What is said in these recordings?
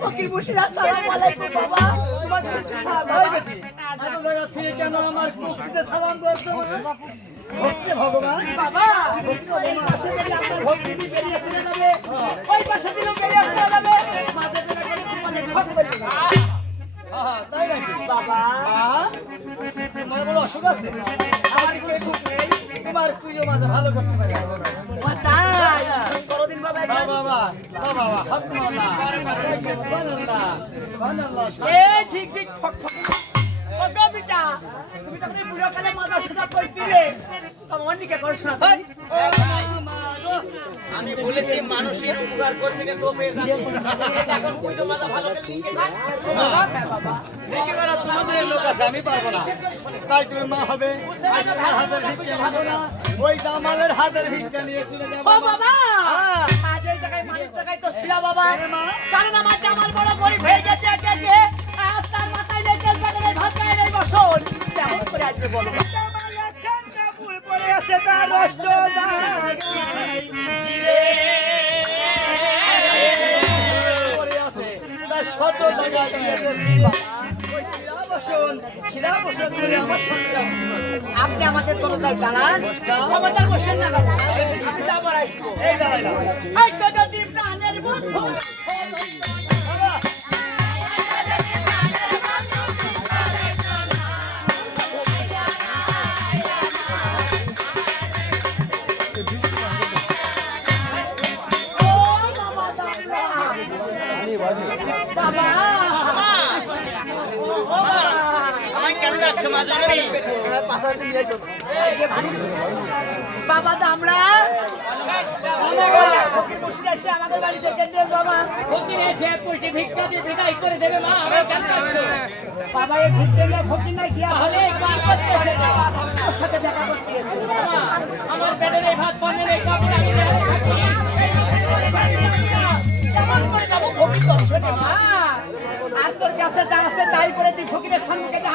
ফকির বসে আসসালামু আলাইকুম বাবা। তোমার কিছু ভালো গেছে এত জায়গা থেকে কেন আমার ভক্তিতে সালাম করছ ভক্তি ভগবান। বাবা? ভক্তি এই পাশে থেকে আপনার ভক্তি দিয়ে বেরিয়ে আসতে যাবে। ওই পাশে দিলেও বেরিয়ে আসতে যাবে। মাঝে থেকে করে হ্যাঁ তাই নাকি? বাবা তোমার বলো মাঝে ভালো করতে পারি। ঠিক ঠিক ঠক ঠক ও কবিতা তুমি তো আপনি বুড়ো কালে মাথা সোজা করে দিলে তোমার নিকে করছ না আমি বলেছি মানুষের উপকার করবি না তো এখন পুজো মাথা ভালো করে লিখে থাক কি করার তোমাদের লোক আছে আমি পারব না। তাই তুমি মা হবে হাতের ভিক্ষা নেব না। ওই দামালের হাতের ভিক্ষা নিয়ে চলে যাব বাবা। হ্যাঁ। জায়গায় মানিস জায়গায় তো শিলা বাবা মা। কারণ আমার জামাল বড় গরিব হয়ে গেছে একে একে আজ তার মাথায় নেই তেল বাটনে ভাত খায় নেই বসন কেমন করে আসবে বলো পরে আছে তার রষ্ট পরে আছে তার শত জায়গা ওই শিরা বসন শিরা বসন করে আমার সন্তান আপনি আমাদের দরজায় দাঁড়ান। আমাদের বসেন না বাবা আমি তো আবার আসব। এই তো যদি প্রাণের বন্ধু ও বাবা দাদা। বাবা ও বাবা আমি কেন যাচ্ছ মা জানি বাবা, তো আমরা আমাদের বাড়িতে কেন্দ্রের বাবা পুষ্টি ভিক্ষা দিয়ে ভিক্ষাই করে দেবে মা আমি কেন বাবা এই ভিক্ষে ফকির না গিয়া হলে আমার পেটের এই ভাত পানের এই আর তোর কাছে যা আছে তাই করে তুই ফকিরের সঙ্গে যা।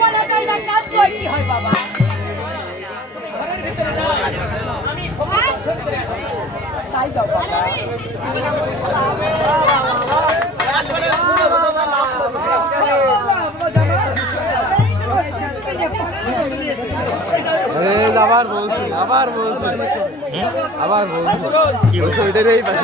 বলা যায় না কাজ কি হয় বাবা। আমি ফকির দর্শন করে আসি তাই যাও আবার বলছি। আবার বলছি। আবার বলছি? ওইটার এই পাশে।